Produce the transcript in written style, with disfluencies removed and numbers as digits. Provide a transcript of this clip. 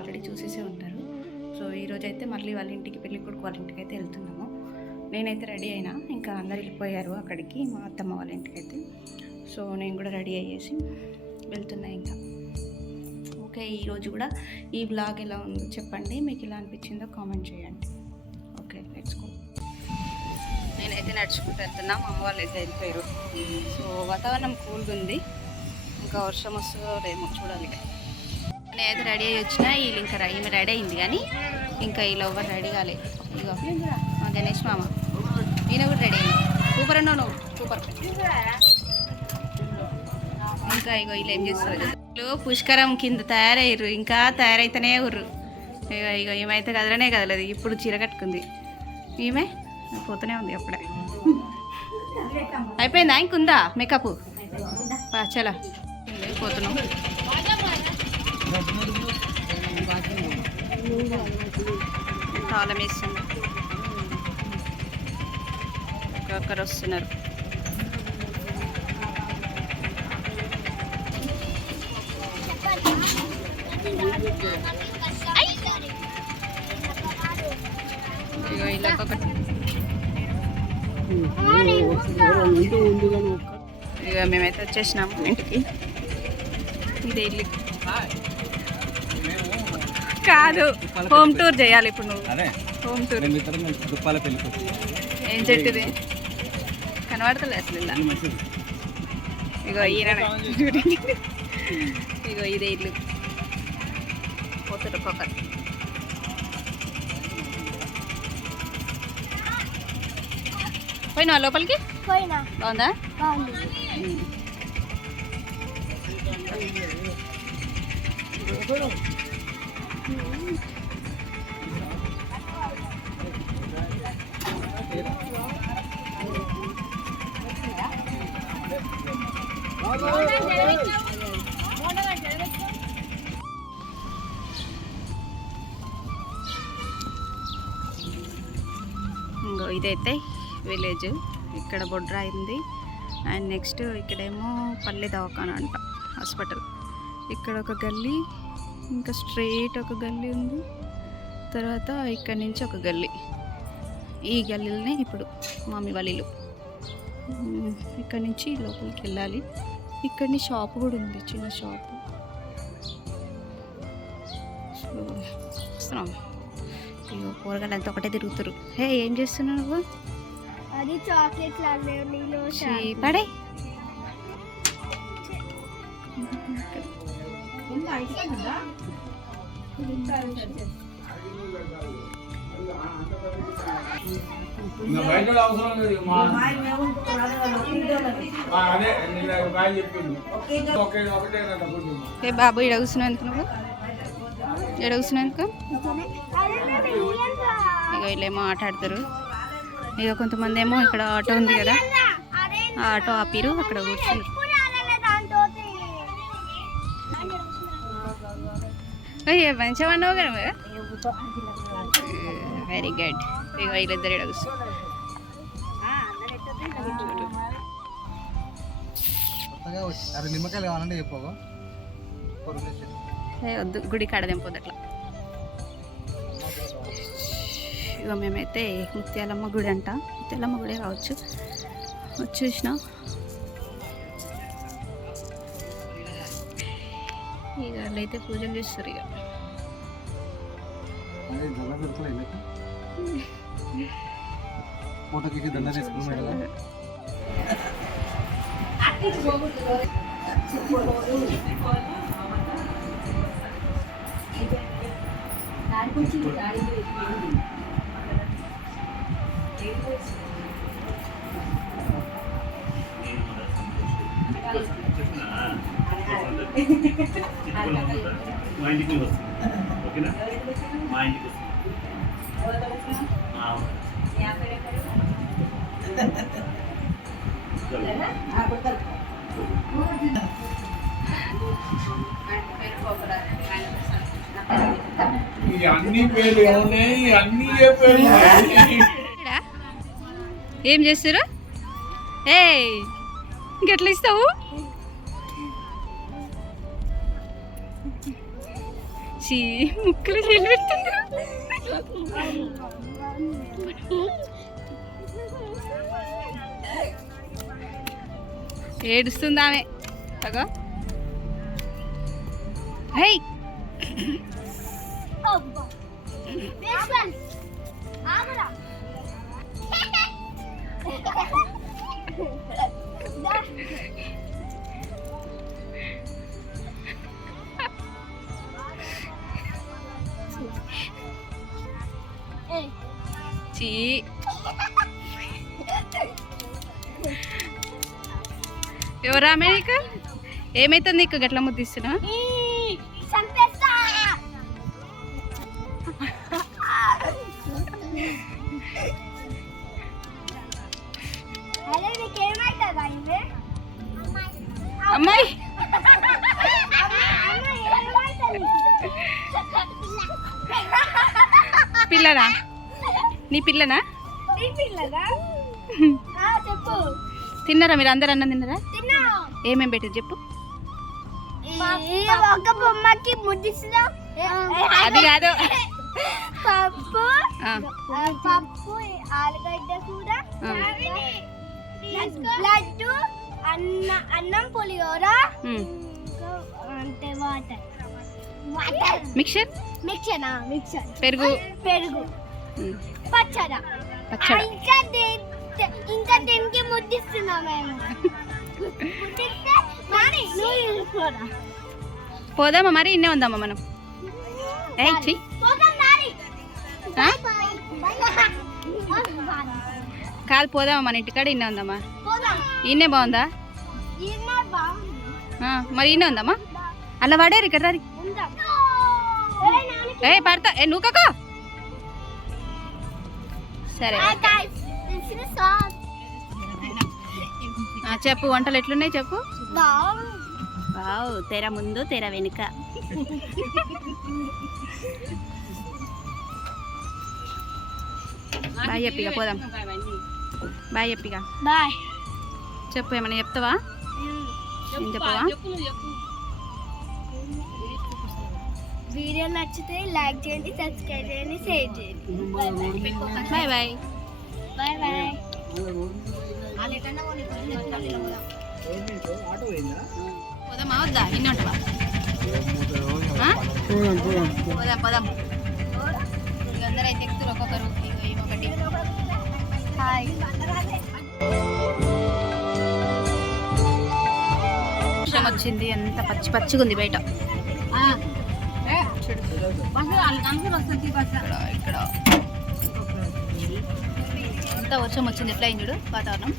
Already చూసేసే ఉంటారు. So ఈరోజు అయితే మళ్ళీ వాళ్ళ ఇంటికి, పెళ్లి కొడుకు వాళ్ళ ఇంటికి అయితే వెళ్తున్నాము. నేనైతే రెడీ అయినా, ఇంకా అందరు వెళ్ళిపోయారు అక్కడికి, మా అత్తమ్మ వాళ్ళ ఇంటికి అయితే. సో నేను కూడా రెడీ అయ్యేసి వెళ్తున్నా ఇంకా. ఓకే, ఈరోజు కూడా ఈ బ్లాగ్ ఎలా ఉందో చెప్పండి, మీకు ఎలా అనిపించిందో కామెంట్ చేయండి. Okay, let's go. నేనైతే నడుచుకుంటూ వెళ్తున్నా, మా అమ్మ వాళ్ళు అయితే వెళ్ళిపోయారు. సో వాతావరణం కూల్గా ఉంది, ఇంకా వర్షం వస్తుందో లేమో చూడాలి. నేనైతే రెడీ అయ్యి వచ్చినా, వీళ్ళు ఇంకా ఈమె రెడీ అయింది కానీ ఇంకా వీళ్ళు ఎవరు రెడీ కాలేదు. ఇగో మా గణేష్ మామ, ఈయన కూడా రెడీ అయింది. సూపర్ అన్నావు నువ్వు, సూపర్. ఇంకా ఇగో వీళ్ళు ఏం చేస్తారు, పుష్కరం కింద తయారయ్యారు, ఇంకా తయారైతేనే ఉర్రు. ఇగో ఈమె కదలనే కదలేదు, ఇప్పుడు చీర కట్టుకుంది. ఈమె పోతూనే ఉంది అప్పుడే. అయిపోయిందా, ఇంకుందా మేకప్? చలో పోతున్నాం. తాళం వేస్తుంది, ఒక్కొక్కరు వస్తున్నారు. ఇలా ఇక మేమైతే వచ్చేసినాము ఇంటికి. ఇదే ఇల్లు కాదు, హోమ్ టూర్ చేయాలి ఇప్పుడు. నువ్వు హోమ్ టూర్ ఏం చెట్టుది కనబడతలే అసలు. ఇలా ఇగో ఈయన, ఇగో ఇదే ఇల్లు. పోతారు ఒక్కొక్కరు. పోయినా లోపలికి? బాగుందా? ఇంకో ఇదైతే విలేజ్, ఇక్కడ బొడ్రా అయింది. అండ్ నెక్స్ట్ ఇక్కడేమో పల్లె దవాఖాన అంట, హాస్పిటల్. ఇక్కడ ఒక గల్లీ, ఇంకా స్ట్రైట్ ఒక గల్లీ ఉంది, తర్వాత ఇక్కడ నుంచి ఒక గల్లీ. ఈ గల్లీలోనే ఇప్పుడు మామి వాళ్ళ ఇల్లు. ఇక్కడ నుంచి లోపలికి వెళ్ళాలి. ఇక్కడి షాప్ కూడా ఉంది, చిన్న షాప్. సో వస్తున్నాం. ఇగో కూరగాయలు అంతా ఒకటే తిరుగుతారు. హే, ఏం చేస్తున్నావు నువ్వు? అది చాక్లెట్ పడే. బాబు ఇక్కడ కూర్చున్నందుకు, నువ్వు ఇక్కడ కూర్చున్నందుకు ఇక వీళ్ళేమో ఆట ఆడతారు. ఇక కొంతమంది ఏమో ఇక్కడ ఆటో ఉంది కదా, ఆ ఆటో ఆపిరు, అక్కడ కూర్చున్నారు. మంచిగా అన్నావు కదా. Very good. ఇక వీళ్ళిద్దరు ఇక్కడ కూర్చున్నారు. వద్దు, గుడి కాడ తెంపొద్దు అట్లా. ఇక మేమైతే ముత్యాలమ్మ గుడి అంట, ముత్యాలమ్మ గుడే కావచ్చు, వచ్చేసిన. ఇక వాళ్ళైతే పూజలు చేస్తారు. ఇక మా ఇంటికి వస్తుంది, ఓకేనా? మా ఇంటికి వస్తుంది. అన్ని పేర్లు ఏమున్నాయి, అన్ని ఏం చేస్తారు? ఏ ఇంకెట్లా ఇస్తావు? చీ ముక్కులు చీలు పెడుతుండ్రు. ఏడుస్తుంది ఆమె అగో. హై చీ ఎవరామె నీకు ఏమైతుంది నీకు గట్ల ముద్దిస్తున్నా? అమ్మాయి పిల్లనా? నీ పిల్లనా? చెప్పు. తిన్నారా మీరు అందరు? అన్నం తిన్నారా? ఏమేం పెట్టారు చెప్పు. ఒక బొమ్మకి ముద్దిస్తున్నా. అది కాదు. పప్పు పప్పు ఆలుగడ్డ కూర, లడ్డు, అన్నం, పులిహోర, అంటే వాటర్ మిక్చర్, మిక్చర్, పెరుగు, పచ్చడ. ఇంకా దీనికి ముద్దిస్తున్నా మేము. పోదామా మరి? ఇన్నే ఉందామా మనం? కాదు పోదామా మన ఇంటికాడ? ఇన్నే ఉందామా? ఇన్నే బాగుందా? మరి ఇన్నే ఉందామా? అలా వాడారు ఇక్కడ రారి. ఏ పడతా ఏ నువ్వుకో. సరే చెప్పు, వంటలు ఎట్లున్నాయి చెప్పు. వావ్, తెర ముందు తెర వెనుక. బాయ్ చెప్పిగా పోదాం. బాయ్ చెప్పిగా. బాయ్ చెప్పు, ఏమన్నా చెప్తావా? ఏం చెప్పవా? వీడియో నచ్చితే లైక్ చేయండి, సబ్స్క్రైబ్ చేయండి, షేర్ చేయండి. Bye bye. Bye bye. పోదామా వద్దా? ఇన్ని ఉంటావా? పోదాం పోదాం. అందరూ అయితే ఎక్కుతారు ఒక్కొక్కరు. ఒకటి వర్షం వచ్చింది, ఎంత పచ్చి పచ్చిగా ఉంది బయట. ఇక్కడ ఎంత వర్షం వచ్చింది, ఎట్లా అయింది చూడు వాతావరణం.